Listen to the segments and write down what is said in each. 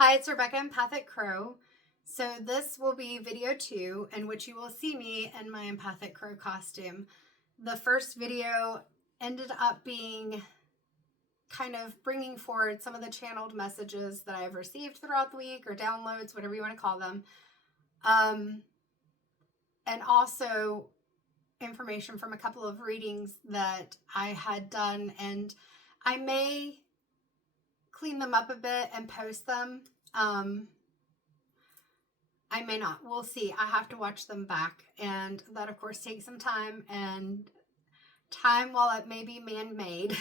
Hi, it's Rebecca Empathic Crow. So this will be video 2 in which you will see me in my Empathic Crow costume. The first video ended up being kind of bringing forward some of the channeled messages that I've received throughout the week, or downloads, whatever you want to call them. And also information from a couple of readings that I had done, and I may clean them up a bit and post them. I may not. We'll see. I have to watch them back, and that of course takes some time, and time, while it may be man-made,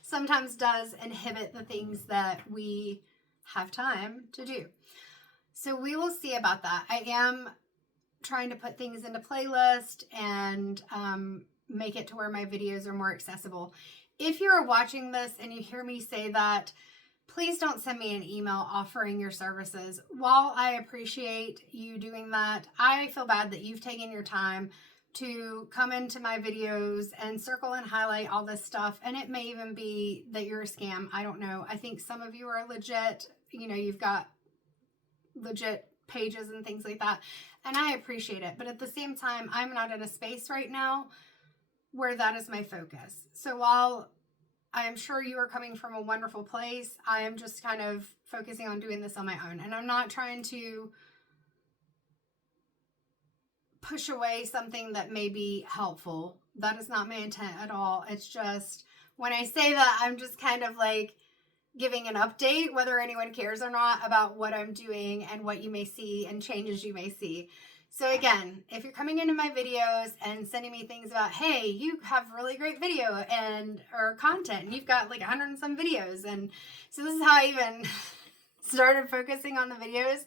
sometimes does inhibit the things that we have time to do. So we will see about that. I am trying to put things into playlist and make it to where my videos are more accessible. If you're watching this and you hear me say that, please don't send me an email offering your services. While I appreciate you doing that, I feel bad that you've taken your time to come into my videos and circle and highlight all this stuff. And it may even be that you're a scam. I don't know. I think some of you are legit. You know, you've got legit pages and things like that. And I appreciate it. But at the same time, I'm not in a space right now where that is my focus. So while I am sure you are coming from a wonderful place, I am just kind of focusing on doing this on my own. And I'm not trying to push away something that may be helpful. That is not my intent at all. It's just, when I say that, I'm just kind of like giving an update, whether anyone cares or not, about what I'm doing and what you may see and changes you may see. So again, if you're coming into my videos and sending me things about, hey, you have really great video and or content, and you've got like 100 and some videos, and so this is how I even started focusing on the videos,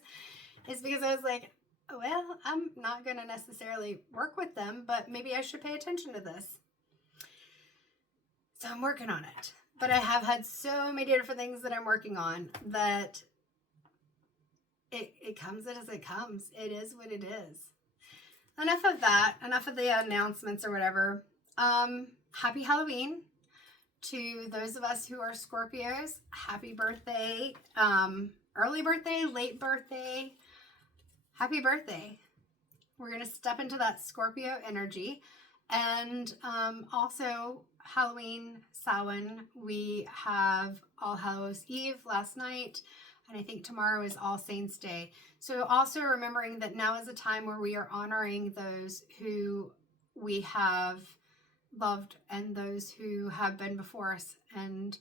is because I was like, well, I'm not going to necessarily work with them, but maybe I should pay attention to this. So I'm working on it. But I have had so many different things that I'm working on that it comes as it comes. It is what it is. Enough of that. Enough of the announcements or whatever. Happy Halloween to those of us who are Scorpios. Happy birthday. Early birthday, late birthday. Happy birthday. We're going to step into that Scorpio energy. And also Halloween, Samhain, we have All Hallows Eve last night, and I think tomorrow is All Saints Day. So also remembering that now is a time where we are honoring those who we have loved and those who have been before us, and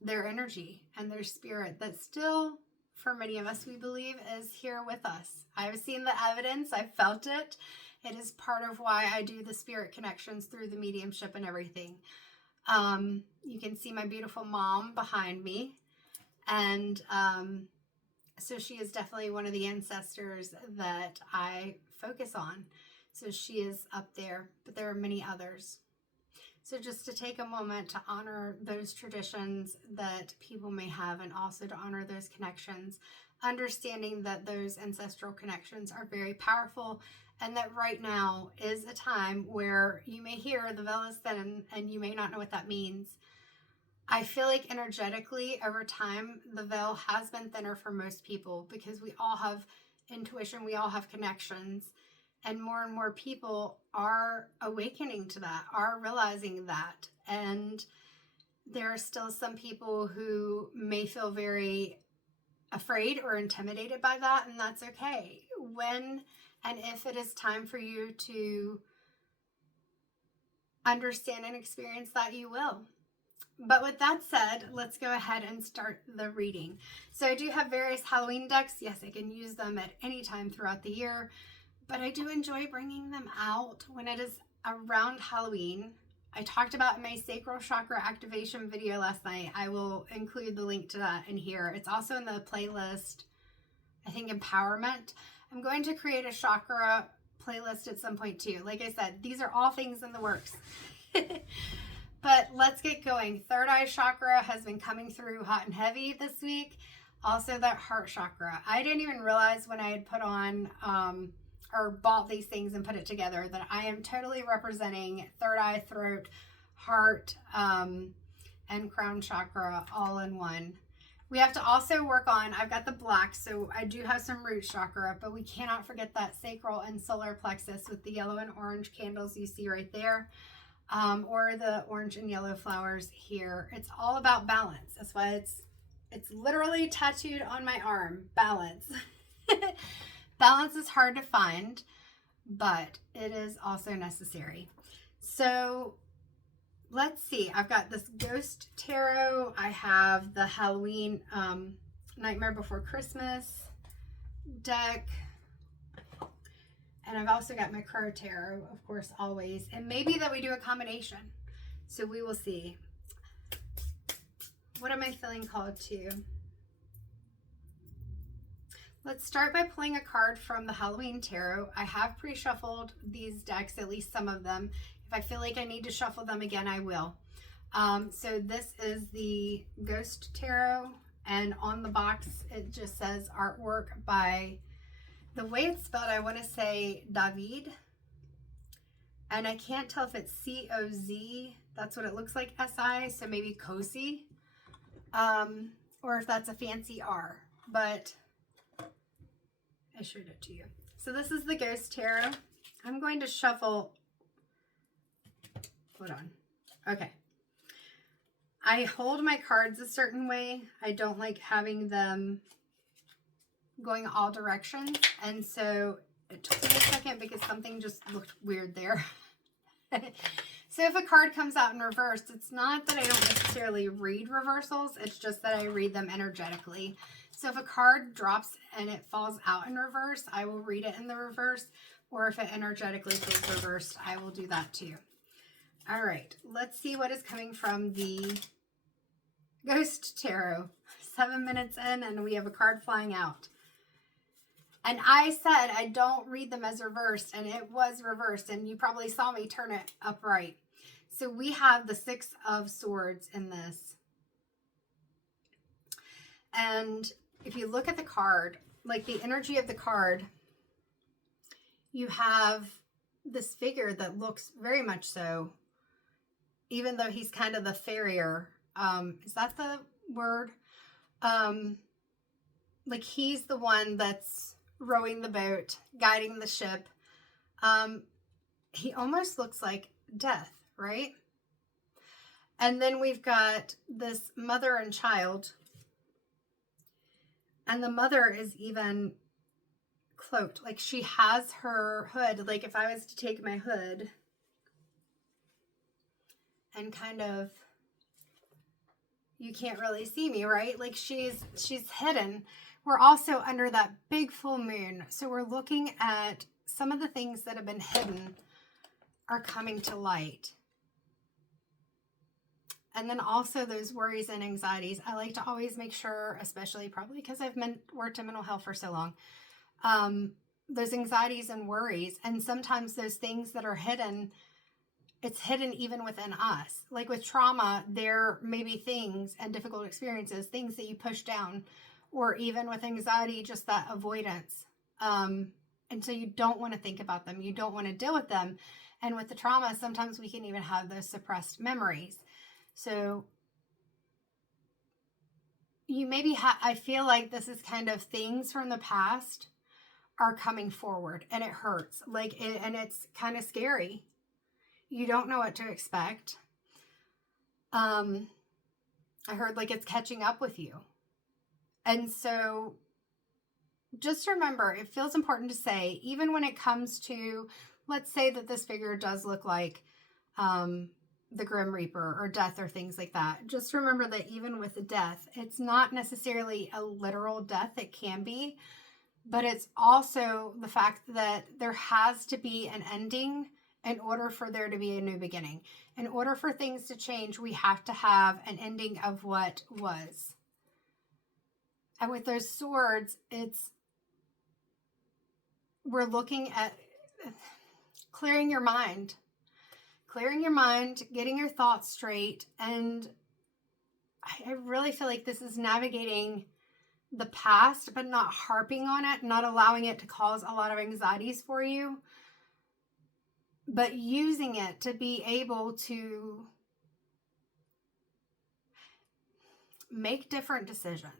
their energy and their spirit that still, for many of us, we believe is here with us. I've seen the evidence. I've felt it. It is part of why I do the spirit connections through the mediumship and everything. You can see my beautiful mom behind me. And so she is definitely one of the ancestors that I focus on. So she is up there, but there are many others. So just to take a moment to honor those traditions that people may have, and also to honor those connections, understanding that those ancestral connections are very powerful, and that right now is a time where you may hear the veil is thin and you may not know what that means. I feel like energetically over time, the veil has been thinner for most people because we all have intuition, we all have connections, and more people are awakening to that, are realizing that. And there are still some people who may feel very afraid or intimidated by that, and that's okay. When and if it is time for you to understand and experience that, you will. But with that said, let's go ahead and start the reading. So I do have various Halloween decks. Yes, I can use them at any time throughout the year, but I do enjoy bringing them out when it is around Halloween. I talked about my sacral chakra activation video last night. I will include the link to that in here. It's also in the playlist, I think, Empowerment. I'm going to create a chakra playlist at some point too. Like I said, these are all things in the works. But let's get going. Third eye chakra has been coming through hot and heavy this week. Also that heart chakra. I didn't even realize when I had put on or bought these things and put it together that I am totally representing third eye, throat, heart, and crown chakra all in one. We have to also work on, I've got the black, so I do have some root chakra, but we cannot forget that sacral and solar plexus with the yellow and orange candles you see right there, or the orange and yellow flowers here. It's all about balance. That's why it's literally tattooed on my arm, balance. Balance is hard to find, but it is also necessary. So let's see. I've got this Ghost Tarot. I have the Halloween Nightmare Before Christmas deck. And I've also got my Crow Tarot, of course, always. And maybe that we do a combination. So we will see. What am I feeling called to? Let's start by pulling a card from the Halloween Tarot. I have pre-shuffled these decks, at least some of them. If I feel like I need to shuffle them again, I will. So this is the Ghost Tarot, and on the box it just says artwork by, the way it's spelled, I want to say David, and I can't tell if it's C-O-Z, that's what it looks like, S-I, so maybe Cozy, or if that's a fancy R, but I showed it to you. So this is the Ghost Tarot. I'm going to shuffle. Hold on. Okay. I hold my cards a certain way. I don't like having them going all directions. And so it took me a second because something just looked weird there. So if a card comes out in reverse, it's not that I don't necessarily read reversals. It's just that I read them energetically. So if a card drops and it falls out in reverse, I will read it in the reverse. Or if it energetically feels reversed, I will do that too. All right, let's see what is coming from the Ghost Tarot. 7 minutes in and we have a card flying out. And I said I don't read them as reversed, and it was reversed, and you probably saw me turn it upright. So we have the Six of Swords in this. And if you look at the card, like the energy of the card, you have this figure that looks very much so, even though he's kind of the farrier. Is that the word? Like he's the one that's rowing the boat, guiding the ship. He almost looks like death, right? And then we've got this mother and child. And the mother is even cloaked. Like she has her hood. Like if I was to take my hood and kind of, you can't really see me, right? Like she's hidden. We're also under that big full moon. So we're looking at some of the things that have been hidden are coming to light. And then also those worries and anxieties. I like to always make sure, especially probably because I've worked in mental health for so long, those anxieties and worries. And sometimes those things that are hidden, it's hidden even within us. Like with trauma, there may be things and difficult experiences, things that you push down, or even with anxiety, just that avoidance. And so you don't want to think about them. You don't want to deal with them. And with the trauma, sometimes we can even have those suppressed memories. So you maybe I feel like this is kind of things from the past are coming forward, and it hurts. And it's kind of scary. You don't know what to expect. I heard like it's catching up with you. And so just remember, it feels important to say, even when it comes to, let's say that this figure does look like the Grim Reaper or death or things like that. Just remember that even with the death, it's not necessarily a literal death. It can be, but it's also the fact that there has to be an ending in order for there to be a new beginning. In order for things to change, we have to have an ending of what was. And with those swords, we're looking at clearing your mind, getting your thoughts straight. And I really feel like this is navigating the past, but not harping on it, not allowing it to cause a lot of anxieties for you, but using it to be able to make different decisions.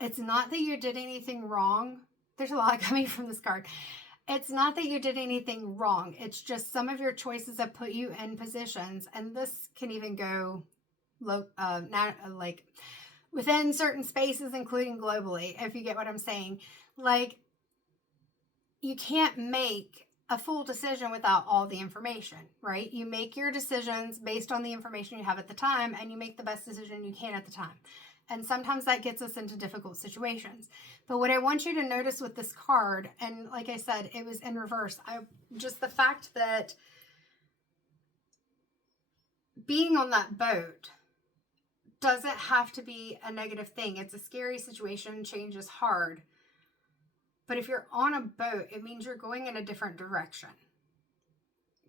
It's not that you did anything wrong. There's a lot coming from this card. It's not that you did anything wrong. It's just some of your choices have put you in positions, and this can even go like within certain spaces, including globally, if you get what I'm saying. Like, you can't make a full decision without all the information, right? You make your decisions based on the information you have at the time, and you make the best decision you can at the time. And sometimes that gets us into difficult situations. But what I want you to notice with this card, and like I said, it was in reverse. Just the fact that being on that boat doesn't have to be a negative thing. It's a scary situation. Change is hard. But if you're on a boat, it means you're going in a different direction.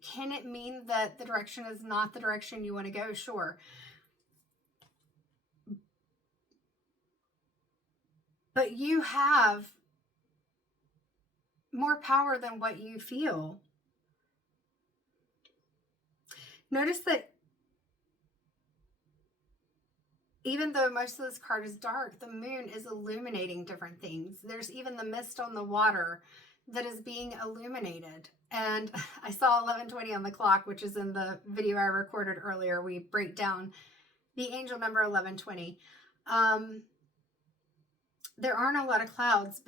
Can it mean that the direction is not the direction you want to go? Sure. But you have more power than what you feel. Notice that even though most of this card is dark, the moon is illuminating different things. There's even the mist on the water that is being illuminated. And I saw 11:20 on the clock, which is in the video I recorded earlier. We break down the angel number 11:20. There aren't a lot of clouds,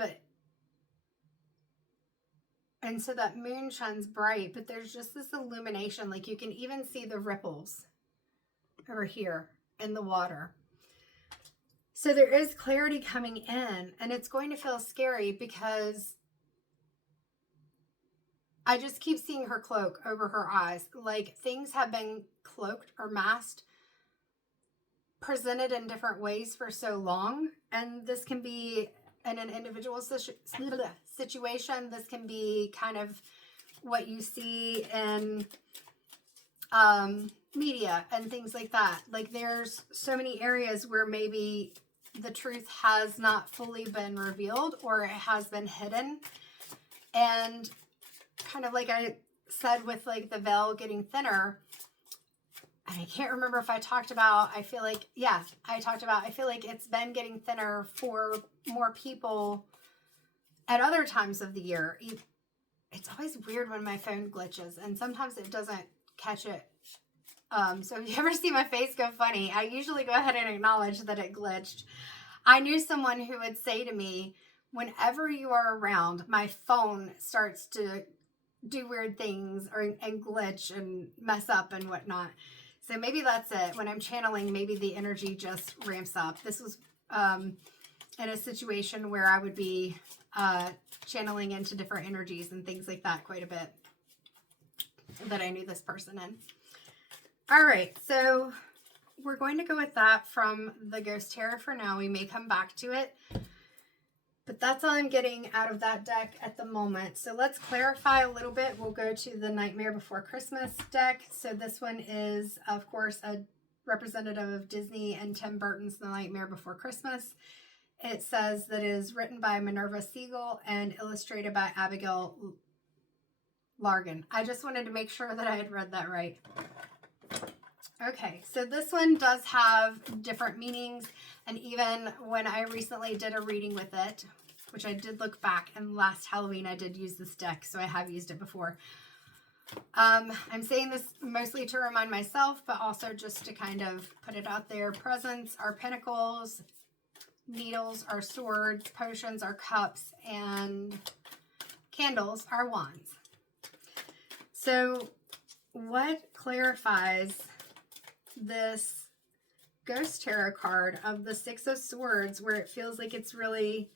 and so that moon shines bright, but there's just this illumination. Like, you can even see the ripples over here in the water. So there is clarity coming in, and it's going to feel scary because I just keep seeing her cloak over her eyes. Like, things have been cloaked or masked, presented in different ways for so long. And this can be in an individual situation. This can be kind of what you see in media and things like that. Like, there's so many areas where maybe the truth has not fully been revealed, or it has been hidden. And kind of like I said with like the veil getting thinner, I can't remember if I talked about, I feel like it's been getting thinner for more people at other times of the year. It's always weird when my phone glitches, and sometimes it doesn't catch it. So if you ever see my face go funny, I usually go ahead and acknowledge that it glitched. I knew someone who would say to me, whenever you are around, my phone starts to do weird things and glitch and mess up and whatnot. So maybe that's it. When I'm channeling, maybe the energy just ramps up. This was in a situation where I would be channeling into different energies and things like that quite a bit, that I knew this person in. All right, so we're going to go with that from the Ghost Tarot for now. We may come back to it, but that's all I'm getting out of that deck at the moment. So let's clarify a little bit. We'll go to the Nightmare Before Christmas deck. So this one is, of course, a representative of Disney and Tim Burton's The Nightmare Before Christmas. It says that it is written by Minerva Siegel and illustrated by Abigail Largan. I just wanted to make sure that I had read that right. Okay, so this one does have different meanings, and even when I recently did a reading with it, which I did look back, and last Halloween I did use this deck, so I have used it before. I'm saying this mostly to remind myself, but also just to kind of put it out there. Presents are pentacles, needles are swords, potions are cups, and candles are wands. So what clarifies this Ghost Tarot card of the Six of Swords, where it feels like it's really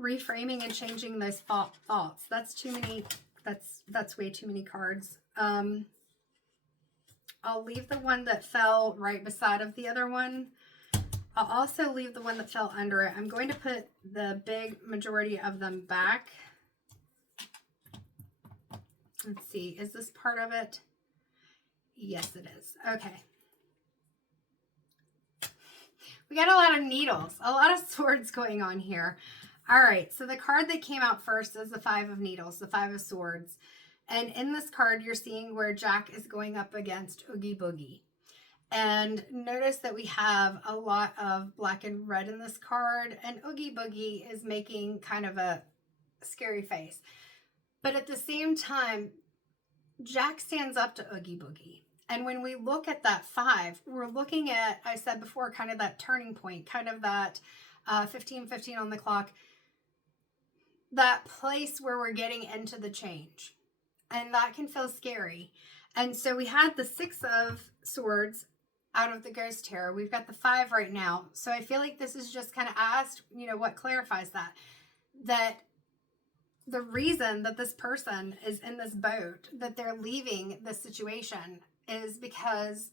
reframing and changing those thoughts? That's too many. That's way too many cards. I'll leave the one that fell right beside of the other one. I'll also leave the one that fell under it. I'm going to put the big majority of them back. Let's see. Is this part of it? Yes, it is. Okay. We got a lot of needles, a lot of swords going on here. All right, so the card that came out first is the Five of Needles, the Five of Swords. And in this card, you're seeing where Jack is going up against Oogie Boogie. And notice that we have a lot of black and red in this card, and Oogie Boogie is making kind of a scary face. But at the same time, Jack stands up to Oogie Boogie. And when we look at that 5, we're looking at, I said before, kind of that turning point, kind of that 15:15 on the clock, that place where we're getting into the change. And that can feel scary. And so we had the 6 of Swords out of the Ghost Tarot. We've got the 5 right now. So I feel like this is just kind of asked, what clarifies that? That the reason that this person is in this boat, that they're leaving this situation, is because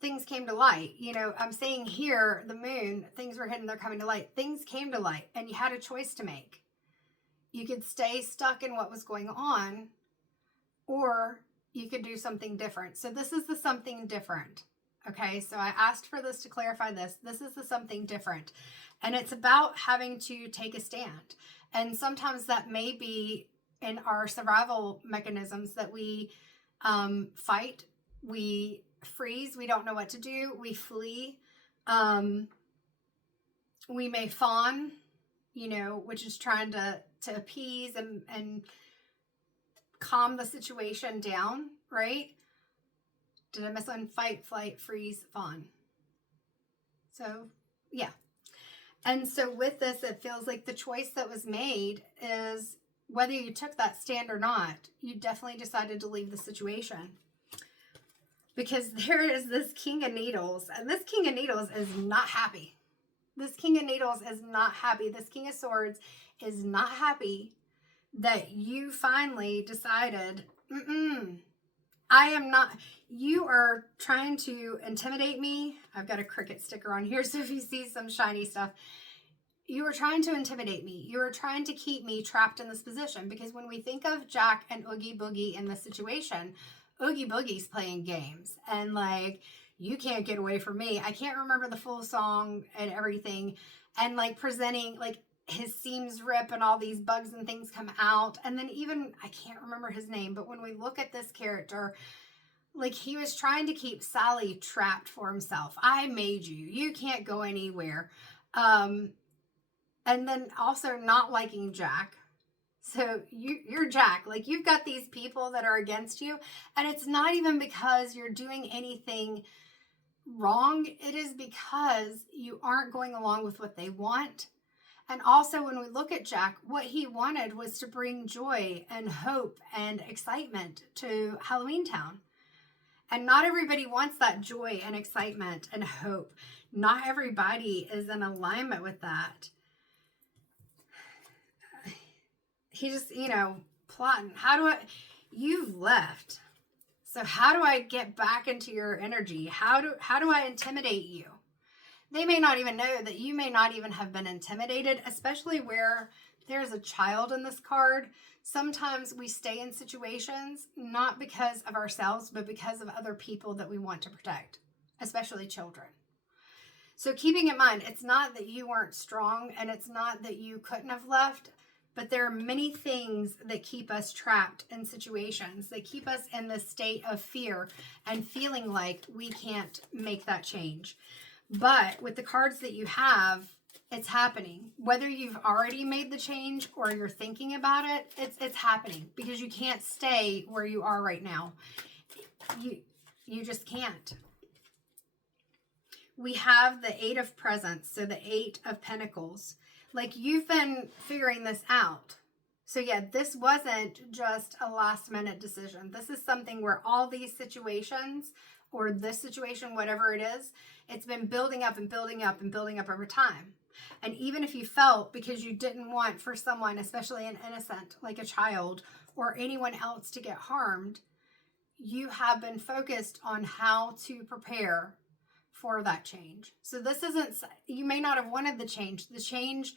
things came to light. I'm saying here, the moon, things were hidden, they're coming to light. Things came to light, and you had a choice to make. You could stay stuck in what was going on, or you could do something different. So this is the something different. Okay, so I asked for this to clarify this. This is the something different. And it's about having to take a stand. And sometimes that may be in our survival mechanisms that we fight, we freeze, we don't know what to do, we flee, we may fawn, which is trying to appease and calm the situation down, right? Did I miss one? Fight, flight, freeze, fawn. So, yeah. And so with this, it feels like the choice that was made is, whether you took that stand or not, you definitely decided to leave the situation. Because there is this King of Needles, and this King of Needles is not happy. This King of Needles is not happy. This King of Swords is not happy that you finally decided, I am not, you are trying to intimidate me. I've got a cricket sticker on here, so if you see some shiny stuff, you are trying to intimidate me. You are trying to keep me trapped in this position, because when we think of Jack and Oogie Boogie in this situation, Oogie Boogie's playing games and like, you can't get away from me. I can't remember the full song and everything, and like presenting, like his seams rip and all these bugs and things come out. And then even, I can't remember his name, but when we look at this character, like he was trying to keep Sally trapped for himself. I made you. You can't go anywhere. And then also not liking Jack. So you're Jack. Like, you've got these people that are against you, and it's not even because you're doing anything wrong. It is because you aren't going along with what they want. And also, when we look at Jack, what he wanted was to bring joy and hope and excitement to Halloween Town. And not everybody wants that joy and excitement and hope. Not everybody is in alignment with that. He just, plotting. You've left. So how do I get back into your energy? How do I intimidate you? They may not even know that you may not even have been intimidated, especially where there's a child in this card. Sometimes we stay in situations not because of ourselves, but because of other people that we want to protect, especially children. So keeping in mind, it's not that you weren't strong, and it's not that you couldn't have left, but there are many things that keep us trapped in situations, that keep us in this state of fear and feeling like we can't make that change. But with the cards that you have, it's happening. Whether you've already made the change or you're thinking about it, it's happening, because you can't stay where you are right now. You just can't. We have the 8 of Presents, so the 8 of Pentacles. Like, you've been figuring this out. So yeah, this wasn't just a last minute decision. This is something where all these situations, or this situation, whatever it is, it's been building up and building up and building up over time. And even if you felt, because you didn't want for someone, especially an innocent, like a child or anyone else, to get harmed, you have been focused on how to prepare for that change. So this isn't, you may not have wanted the change. The change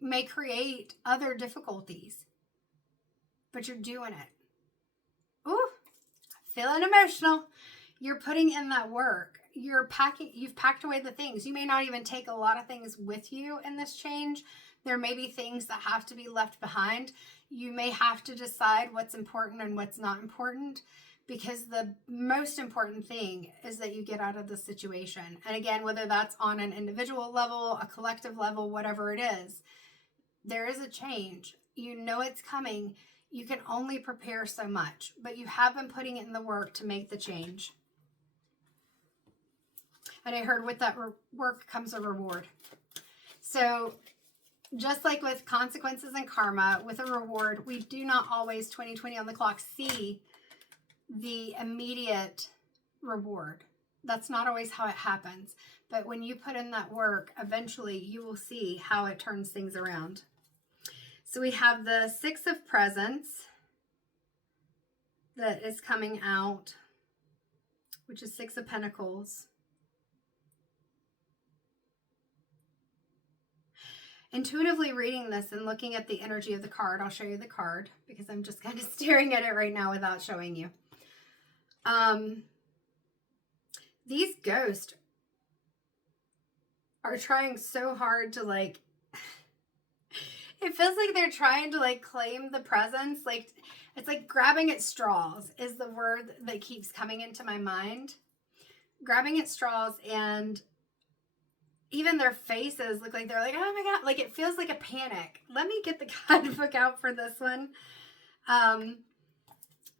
may create other difficulties, but you're doing it. Ooh, feeling emotional. You're putting in that work. You've packed away the things. You may not even take a lot of things with you in this change. There may be things that have to be left behind. You may have to decide what's important and what's not important. because the most important thing is that you get out of the situation. And again, whether that's on an individual level, a collective level, whatever it is, there is a change. You know it's coming. You can only prepare so much, but you have been putting in the work to make the change. And I heard with that work comes a reward. So just like with consequences and karma, with a reward, we do not always, 2020 on the clock, see the immediate reward. That's not always how it happens. But when you put in that work, eventually you will see how it turns things around. So we have the Six of Presents that is coming out, which is Six of Pentacles. Intuitively reading this and looking at the energy of the card, I'll show you the card because I'm just kind of staring at it right now without showing you. These ghosts are trying so hard to like, it feels like they're trying to like claim the presence. Like it's like grabbing at straws is the word that keeps coming into my mind. Grabbing at straws, and even their faces look like they're like, oh my God, like it feels like a panic. Let me get the guidebook out for this one.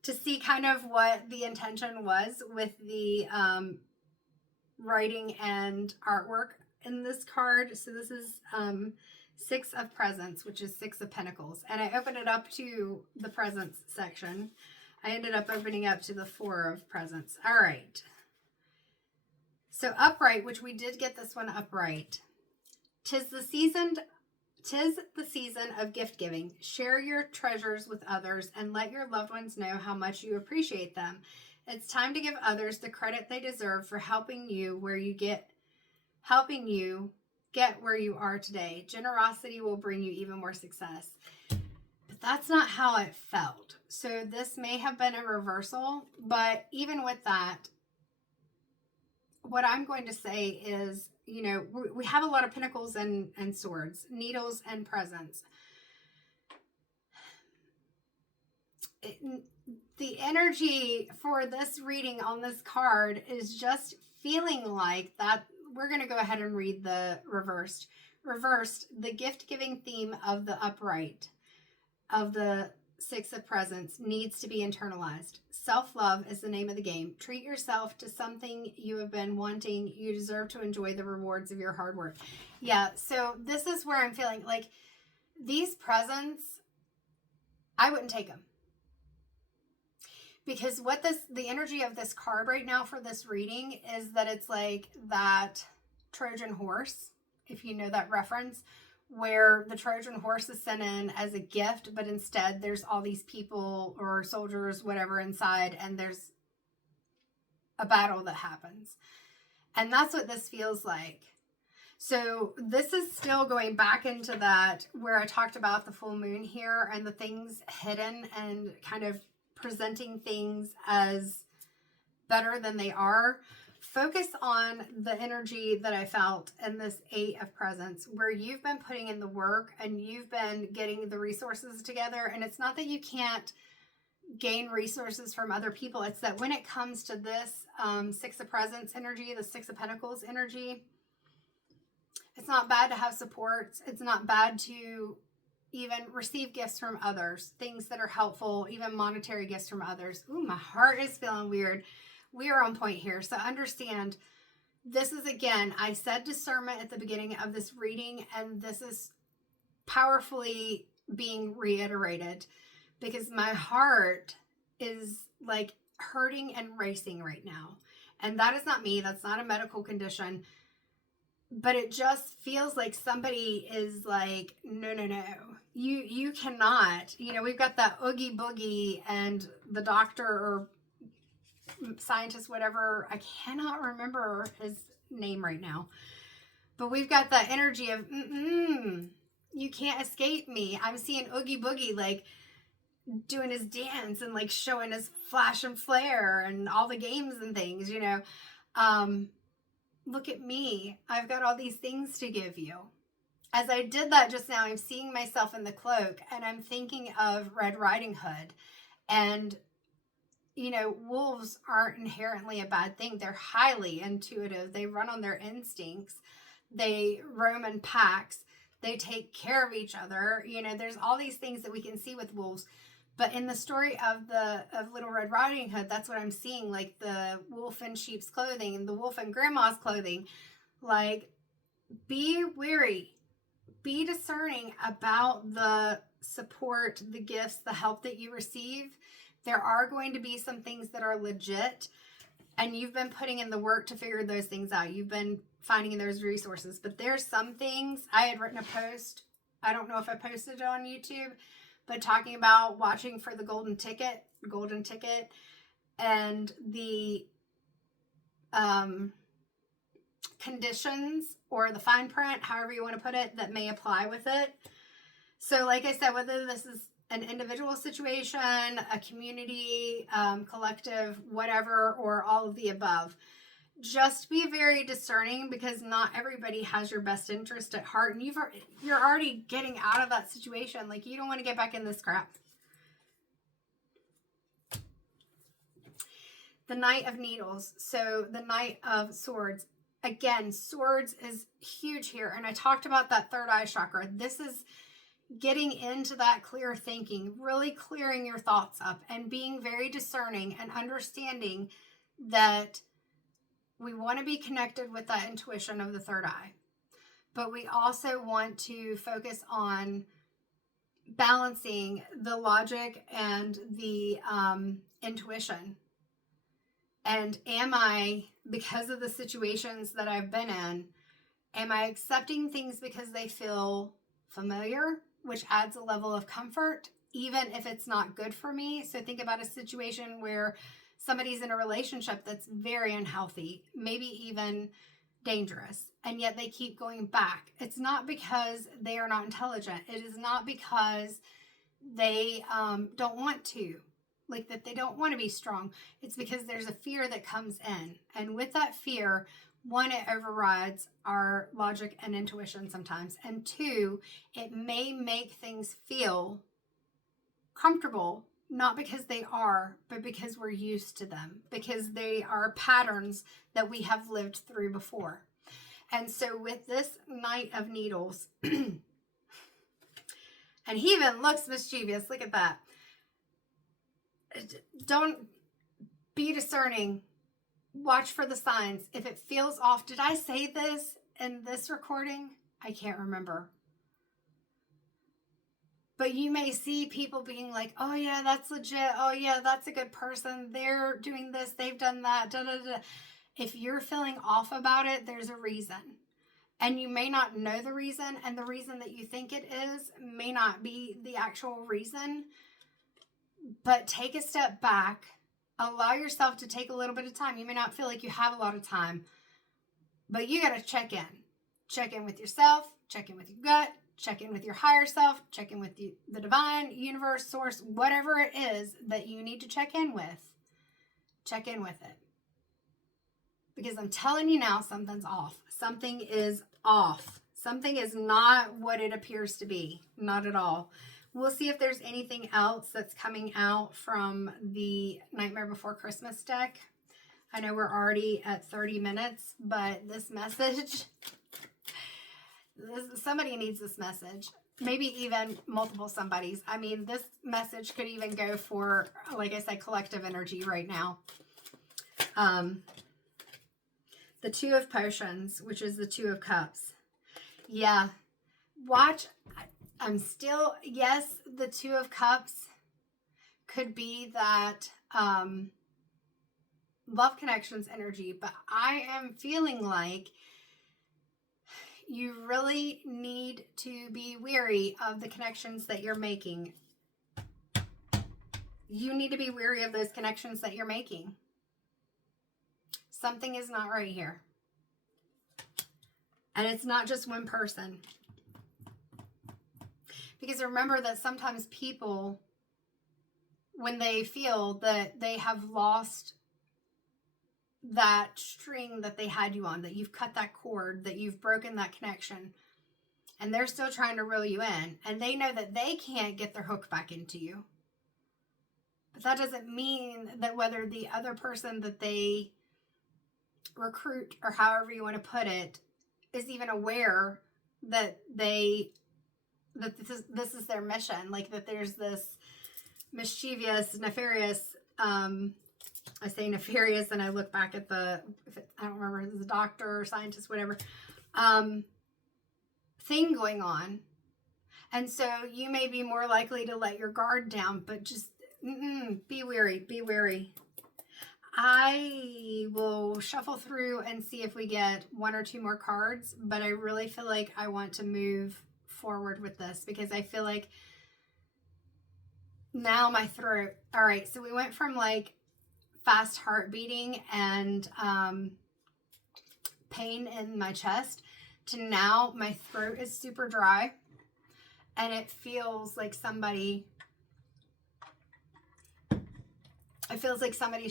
To see kind of what the intention was with the writing and artwork in this card. So this is Six of Presents, which is Six of Pentacles. And I opened it up to the Presents section. I ended up opening up to the Four of Presents. All right. So upright, which we did get this one upright. Tis the season of gift giving. Share your treasures with others and let your loved ones know how much you appreciate them. It's time to give others the credit they deserve for helping you where you get where you are today. Generosity will bring you even more success. But that's not how it felt. So this may have been a reversal, but even with that, what I'm going to say is, you know, we have a lot of pentacles and swords, needles and presents. The energy for this reading on this card is just feeling like that. We're going to go ahead and read the reversed. Reversed, the gift-giving theme of the upright, of the Six of Presents, needs to be internalized. Self-love is the name of the game. Treat yourself to something you have been wanting. You deserve to enjoy the rewards of your hard work. Yeah, so this is where I'm feeling like these presents, I wouldn't take them. Because what the energy of this card right now for this reading is that it's like that Trojan horse, if you know that reference, where the Trojan horse is sent in as a gift, but instead there's all these people or soldiers, whatever, inside, and there's a battle that happens. And that's what this feels like. So this is still going back into that where I talked about the full moon here and the things hidden and kind of presenting things as better than they are. Focus on the energy that I felt in this Eight of Presents, where you've been putting in the work and you've been getting the resources together. And it's not that you can't gain resources from other people. It's that when it comes to this Six of Presents energy, the Six of Pentacles energy, it's not bad to have supports. It's not bad to even receive gifts from others, things that are helpful, even monetary gifts from others. Ooh, my heart is feeling weird. We are on point here. So understand, this is, again, I said discernment at the beginning of this reading, and this is powerfully being reiterated because my heart is like hurting and racing right now. And that is not me. That's not a medical condition. But it just feels like somebody is like, no. You cannot. You know, we've got that Oogie Boogie and the doctor or scientist, whatever. I cannot remember his name right now. But we've got that energy of, you can't escape me. I'm seeing Oogie Boogie like doing his dance and like showing his flash and flare and all the games and things, you know. Look at me. I've got all these things to give you. As I did that just now, I'm seeing myself in the cloak and I'm thinking of Red Riding Hood. And you know, wolves aren't inherently a bad thing. They're highly intuitive. They run on their instincts. They roam in packs. They take care of each other. You know, there's all these things that we can see with wolves. But in the story of Little Red Riding Hood, that's what I'm seeing, like the wolf in sheep's clothing and the wolf in grandma's clothing. Like, be wary, be discerning about the support, the gifts, the help that you receive. There are going to be some things that are legit, and you've been putting in the work to figure those things out. You've been finding those resources. But there's some things, I had written a post, I don't know if I posted it on YouTube, but talking about watching for the golden ticket, and the conditions or the fine print, however you want to put it, that may apply with it. So like I said, whether this is an individual situation, a community, collective, whatever, or all of the above, just be very discerning, because not everybody has your best interest at heart, and you're already getting out of that situation. Like, you don't want to get back in this crap. The Knight of Needles. So the Knight of Swords. Again, swords is huge here. And I talked about that third eye chakra. This is getting into that clear thinking, really clearing your thoughts up and being very discerning and understanding that we want to be connected with that intuition of the third eye. But we also want to focus on balancing the logic and the intuition. And am I, because of the situations that I've been in, am I accepting things because they feel familiar, which adds a level of comfort, even if it's not good for me? So think about a situation where somebody's in a relationship that's very unhealthy, maybe even dangerous, and yet they keep going back. It's not because they are not intelligent. It is not because they don't want to, like that they don't want to be strong. It's because there's a fear that comes in. And with that fear, one, it overrides our logic and intuition sometimes. And two, it may make things feel comfortable, not because they are, but because we're used to them, because they are patterns that we have lived through before. And so with this Knight of Needles, and he even looks mischievous. Look at that. Don't be discerning. Watch for the signs. If it feels off, did I say this in this recording? I can't remember. But you may see people being like, oh yeah, that's legit. Oh yeah, that's a good person. They're doing this. They've done that. Da, da, da. If you're feeling off about it, there's a reason. And you may not know the reason. And the reason that you think it is may not be the actual reason. But take a step back. Allow yourself to take a little bit of time. You may not feel like you have a lot of time. But you got to check in. Check in with yourself. Check in with your gut. Check in with your higher self, check in with the divine, universe, source, whatever it is that you need to check in with. Check in with it. Because I'm telling you now, something's off. Something is off. Something is not what it appears to be. Not at all. We'll see if there's anything else that's coming out from the Nightmare Before Christmas deck. I know we're already at 30 minutes, but this message... somebody needs this message. Maybe even multiple somebodies. I mean, this message could even go for, like I said, collective energy right now. The Two of Potions, which is the Two of Cups. Yeah. Watch. I'm still, yes, the Two of Cups could be that love connections energy, but I am feeling like you really need to be wary of the connections that you're making. You need to be wary of those connections that you're making. Something is not right here. And it's not just one person. Because remember that sometimes people, when they feel that they have lost that string that they had you on, that you've cut that cord, that you've broken that connection, and they're still trying to reel you in, and they know that they can't get their hook back into you. But that doesn't mean that whether the other person that they recruit, or however you want to put it, is even aware that this is their mission. Like, that there's this mischievous, nefarious, I say nefarious and I look back at I don't remember if it was a doctor or scientist, whatever, thing going on. And so you may be more likely to let your guard down, but just be wary, be wary. I will shuffle through and see if we get one or two more cards, but I really feel like I want to move forward with this because I feel like now my throat. All right, so we went from like fast heart beating and pain in my chest to now my throat is super dry and it feels like somebody's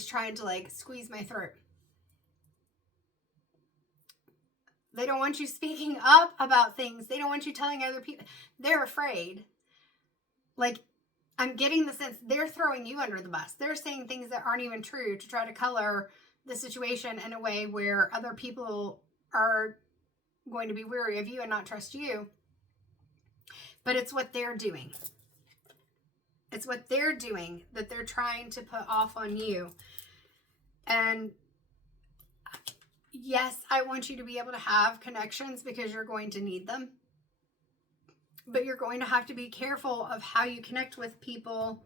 trying to like squeeze my throat. They don't want you speaking up about things. They don't want you telling other people. They're afraid. Like, I'm getting the sense they're throwing you under the bus. They're saying things that aren't even true to try to color the situation in a way where other people are going to be wary of you and not trust you. But it's what they're doing. It's what they're doing that they're trying to put off on you. And yes, I want you to be able to have connections because you're going to need them. But you're going to have to be careful of how you connect with people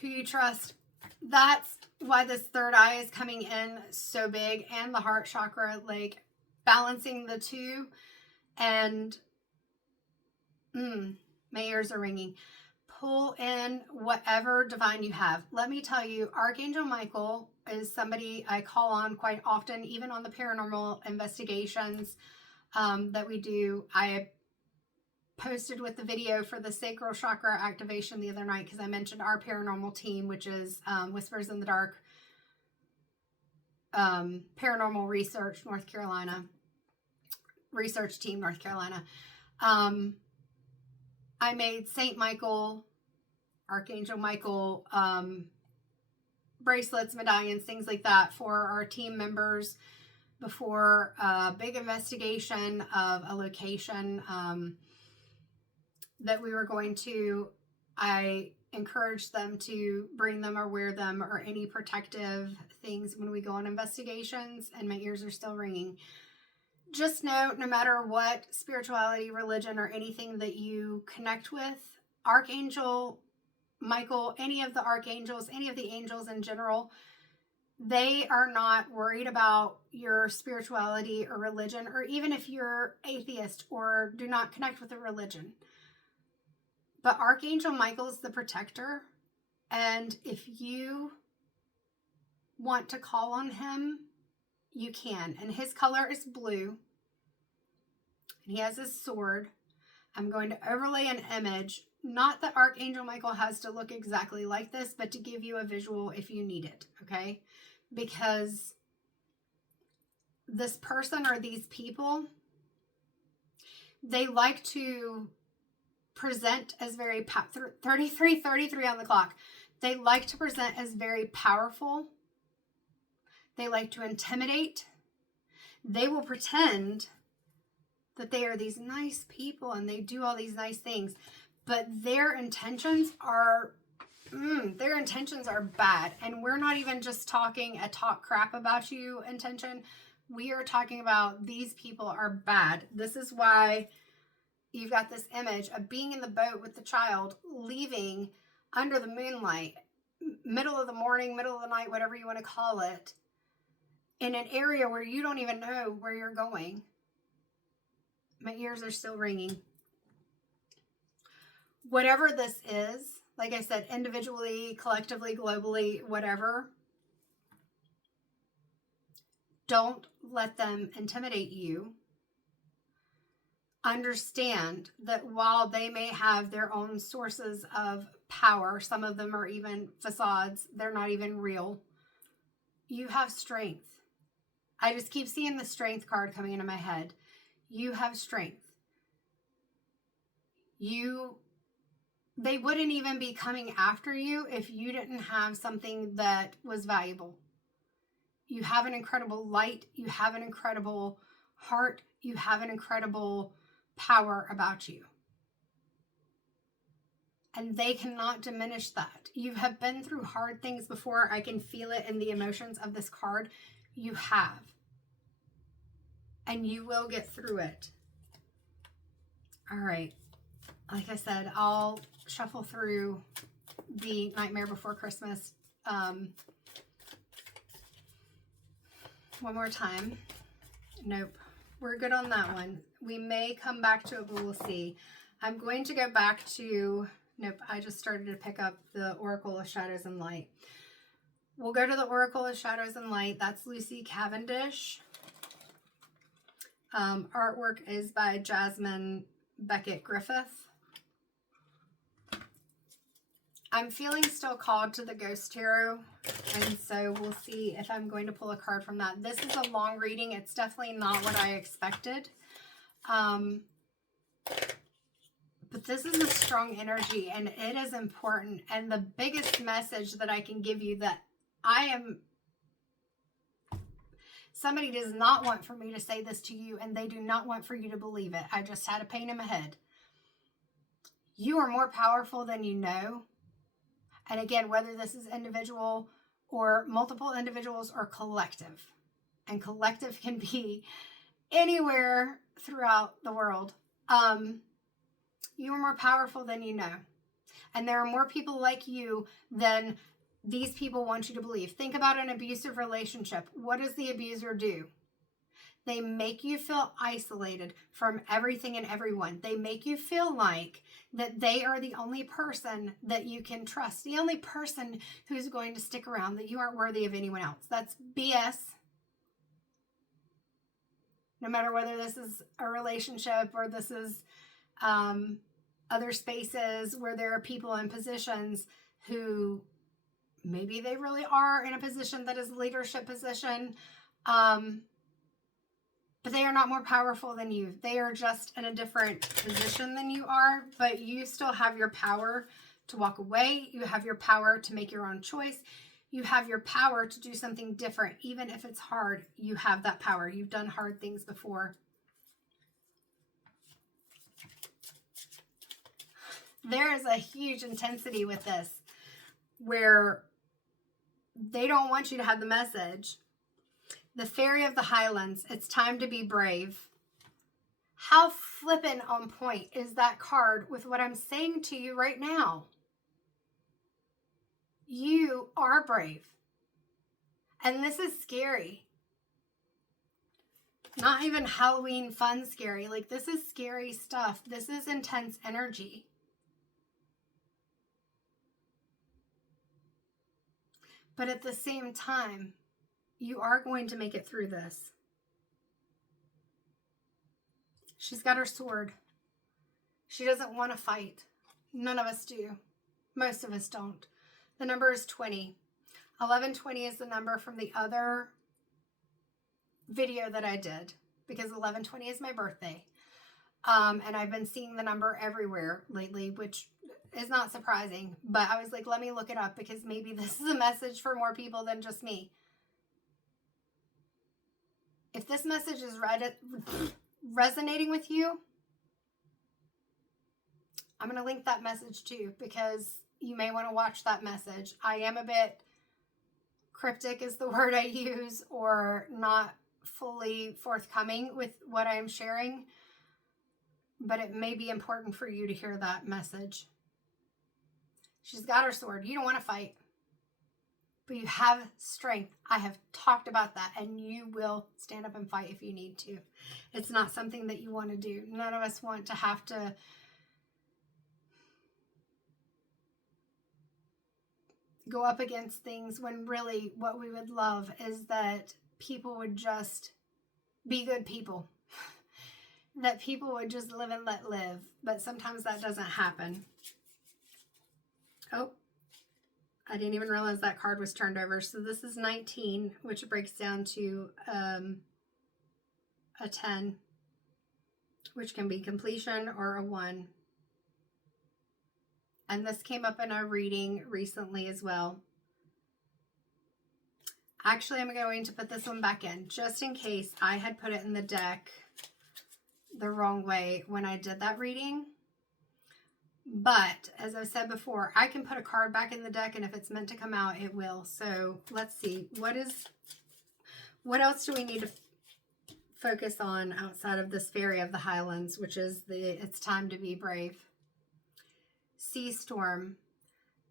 who you trust. That's why this third eye is coming in so big, and the heart chakra, like balancing the two. And my ears are ringing. Pull in whatever divine you have. Let me tell you, Archangel Michael is somebody I call on quite often, even on the paranormal investigations that we do. I posted with the video for the sacral chakra activation the other night because I mentioned our paranormal team, which is Whispers in the Dark Paranormal Research North Carolina Research Team North Carolina. I made Saint Michael, Archangel Michael bracelets, medallions, things like that for our team members before a big investigation of a location that we were going to. I encouraged them to bring them or wear them or any protective things when we go on investigations, and my ears are still ringing. Just know, no matter what spirituality, religion, or anything that you connect with, Archangel Michael, any of the archangels, any of the angels in general, they are not worried about your spirituality or religion, or even if you're atheist or do not connect with a religion. But Archangel Michael is the protector, and if you want to call on him, you can. And his color is blue, and he has his sword. I'm going to overlay an image. Not that Archangel Michael has to look exactly like this, but to give you a visual if you need it, okay? Because this person or these people, they like to present as very 33 on the clock. They like to present as very powerful. They like to intimidate. They will pretend that they are these nice people and they do all these nice things, but their intentions are bad. And we're not even just talking a talk crap about you intention. We are talking about these people are bad. This is why you've got this image of being in the boat with the child, leaving under the moonlight, middle of the morning, middle of the night, whatever you want to call it, in an area where you don't even know where you're going. My ears are still ringing. Whatever this is, like I said, individually, collectively, globally, whatever, don't let them intimidate you. Understand that while they may have their own sources of power, some of them are even facades, they're not even real, you have strength. I just keep seeing the strength card coming into my head. You have strength. You they wouldn't even be coming after you if you didn't have something that was valuable. You have an incredible light. You have an incredible heart. You have an incredible power about you. And they cannot diminish that. You have been through hard things before. I can feel it in the emotions of this card. You have. And you will get through it. All right. Like I said, I'll shuffle through the Nightmare Before Christmas one more time. Nope. We're good on that one. We may come back to it, but we'll see. I'm going to go back to... Nope, I just started to pick up the Oracle of Shadows and Light. We'll go to the Oracle of Shadows and Light. That's Lucy Cavendish. Artwork is by Jasmine Beckett Griffith. I'm feeling still called to the Ghost Tarot, and so we'll see if I'm going to pull a card from that. This is a long reading. It's definitely not what I expected. But this is a strong energy, and it is important. And the biggest message that I can give you that somebody does not want for me to say this to you, and they do not want for you to believe it. I just had a pain in my head. You are more powerful than you know. And again, whether this is individual or multiple individuals or collective. And collective can be anywhere throughout the world. You are more powerful than you know. And there are more people like you than these people want you to believe. Think about an abusive relationship. What does the abuser do? They make you feel isolated from everything and everyone. They make you feel like that they are the only person that you can trust. The only person who's going to stick around, that you aren't worthy of anyone else. That's BS. No matter whether this is a relationship or this is other spaces where there are people in positions who maybe they really are in a position that is a leadership position, but they are not more powerful than you. They are just in a different position than you are, but you still have your power to walk away. You have your power to make your own choice. You have your power to do something different. Even if it's hard, you have that power. You've done hard things before. There is a huge intensity with this where they don't want you to have the message. The Fairy of the Highlands, it's time to be brave. How flippin' on point is that card with what I'm saying to you right now? You are brave. And this is scary. Not even Halloween fun scary. Like, this is scary stuff. This is intense energy. But at the same time, you are going to make it through this. She's got her sword. She doesn't want to fight. None of us do. Most of us don't. The number is 20. 1120 is the number from the other video that I did, because 1120 is my birthday. And I've been seeing the number everywhere lately, which is not surprising. But I was like, let me look it up, because maybe this is a message for more people than just me. If this message is resonating with you, I'm going to link that message too, because you may want to watch that message. I am a bit cryptic is the word I use, or not fully forthcoming with what I'm sharing, but it may be important for you to hear that message. She's got her sword. You don't want to fight, but you have strength. I have talked about that, and you will stand up and fight if you need to. It's not something that you want to do. None of us want to have to go up against things when really what we would love is that people would just be good people. That people would just live and let live. But sometimes that doesn't happen. Oh, I didn't even realize that card was turned over. So this is 19, which breaks down to a 10, which can be completion or a 1. And this came up in a reading recently as well. Actually, I'm going to put this one back in just in case I had put it in the deck the wrong way when I did that reading. But as I said before, I can put a card back in the deck, and if it's meant to come out, it will. So let's see. What else do we need to focus on outside of this Fairy of the Highlands, which is it's time to be brave. Sea storm.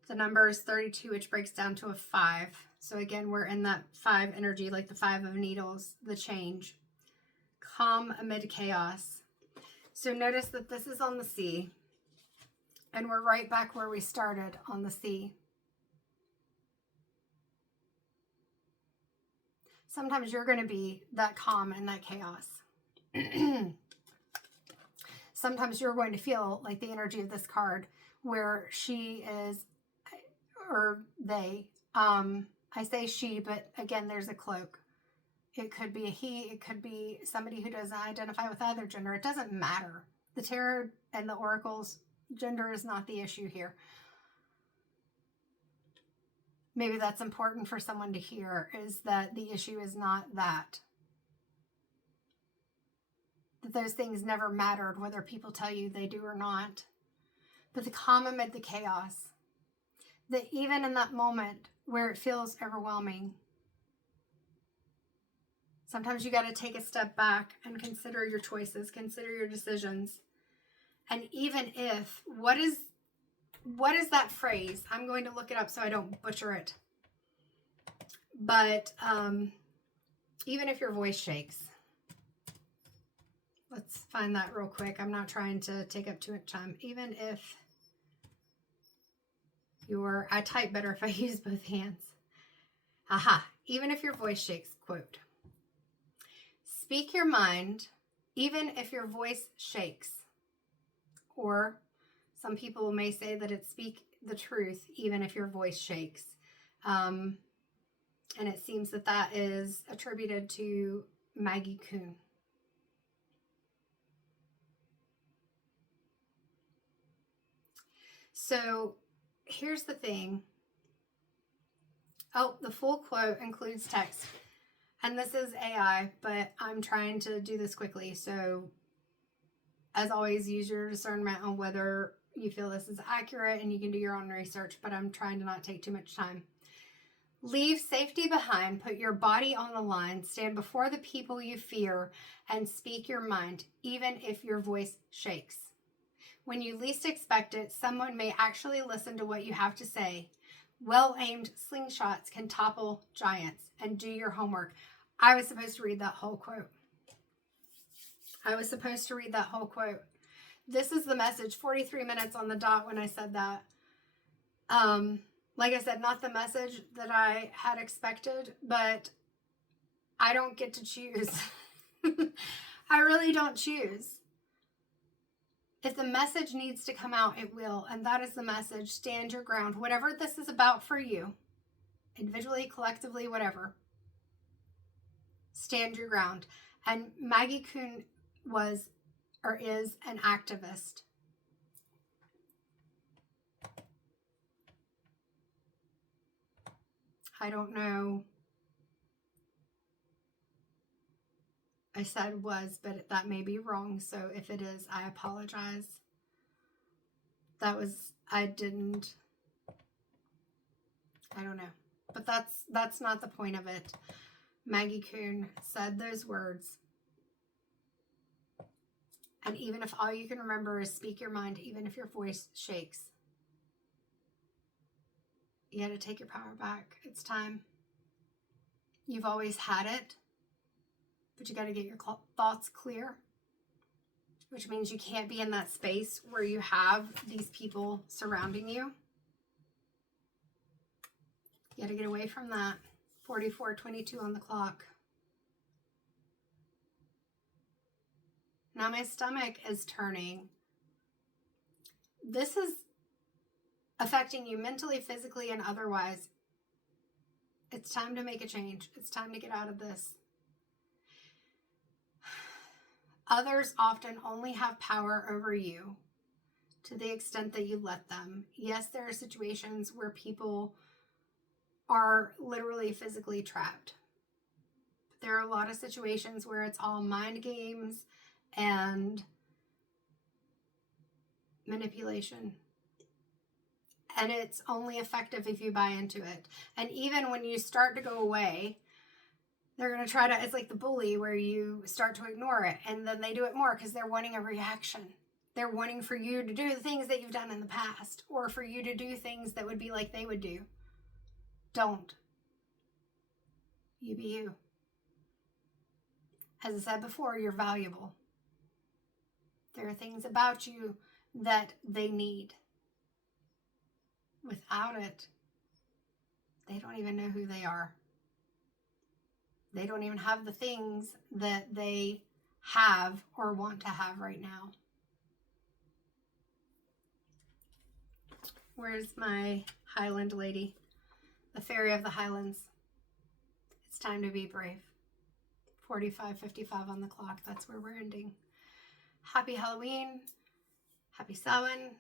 The number is 32, which breaks down to a 5. So again, we're in that 5 energy, like the 5 of Needles, the change. Calm amid chaos. So notice that this is on the sea. And we're right back where we started, on the sea. Sometimes you're going to be that calm in that chaos. Sometimes you're going to feel like the energy of this card where she is, or they, I say she, but again, there's a cloak. It could be a he, it could be somebody who doesn't identify with either gender. It doesn't matter. The tarot and the oracles, gender is not the issue here. Maybe that's important for someone to hear, is that the issue is not that. That those things never mattered, whether people tell you they do or not. But the calm amid the chaos. That even in that moment where it feels overwhelming, sometimes you got to take a step back and consider your choices, consider your decisions. And even if, what is that phrase? I'm going to look it up so I don't butcher it. But even if your voice shakes, let's find that real quick. I'm not trying to take up too much time. Even if I type better if I use both hands. Aha, even if your voice shakes, quote. Speak your mind, even if your voice shakes. Or some people may say that it's speak the truth, even if your voice shakes. And it seems that that is attributed to Maggie Kuhn. So here's the thing. Oh, the full quote includes text. And this is AI, but I'm trying to do this quickly. So as always, use your discernment on whether you feel this is accurate, and you can do your own research, but I'm trying to not take too much time. Leave safety behind, put your body on the line, stand before the people you fear, and speak your mind, even if your voice shakes. When you least expect it, someone may actually listen to what you have to say. Well-aimed slingshots can topple giants. And do your homework. I was supposed to read that whole quote. This is the message, 43 minutes on the dot when I said that. Like I said, not the message that I had expected, but I don't get to choose. I really don't choose. If the message needs to come out, it will. And that is the message. Stand your ground. Whatever this is about for you, individually, collectively, whatever. Stand your ground. And Maggie Kuhn was, or is, an activist. I don't know. I said was, but that may be wrong. So if it is, I apologize. I don't know. But that's not the point of it. Maggie Kuhn said those words. And even if all you can remember is speak your mind, even if your voice shakes, you got to take your power back. It's time. You've always had it, but you got to get your thoughts clear, which means you can't be in that space where you have these people surrounding you. You got to get away from that. 44:22 on the clock. Now my stomach is turning. This is affecting you mentally, physically, and otherwise. It's time to make a change. It's time to get out of this. Others often only have power over you to the extent that you let them. Yes, there are situations where people are literally physically trapped. But there are a lot of situations where it's all mind games and manipulation. And it's only effective if you buy into it. And even when you start to go away, they're going to try to, it's like the bully where you start to ignore it. And then they do it more because they're wanting a reaction. They're wanting for you to do the things that you've done in the past, or for you to do things that would be like they would do. Don't. You be you. As I said before, you're valuable. There are things about you that they need. Without it, they don't even know who they are. They don't even have the things that they have or want to have right now. Where's my Highland lady? The fairy of the Highlands. It's time to be brave. 45:55 on the clock. That's where we're ending. Happy Halloween. Happy Samhain.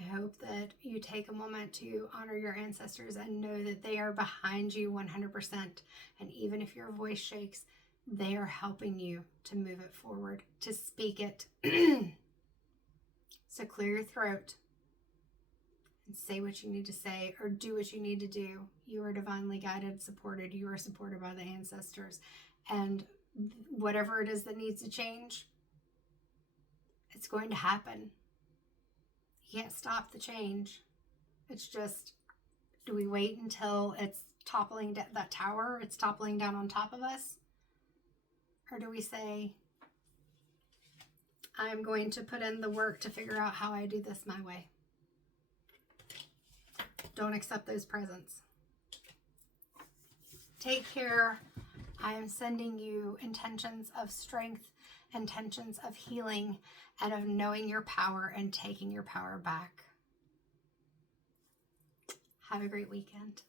I hope that you take a moment to honor your ancestors and know that they are behind you 100%. And even if your voice shakes, they are helping you to move it forward, to speak it. So clear your throat and say what you need to say, or do what you need to do. You are divinely guided, supported. You are supported by the ancestors. And whatever it is that needs to change, it's going to happen. You can't stop the change. It's just, do we wait until it's toppling that tower, it's toppling down on top of us? Or do we say, I'm going to put in the work to figure out how I do this my way? Don't accept those presents. Take care. I am sending you intentions of strength, intentions of healing, and of knowing your power and taking your power back. Have a great weekend.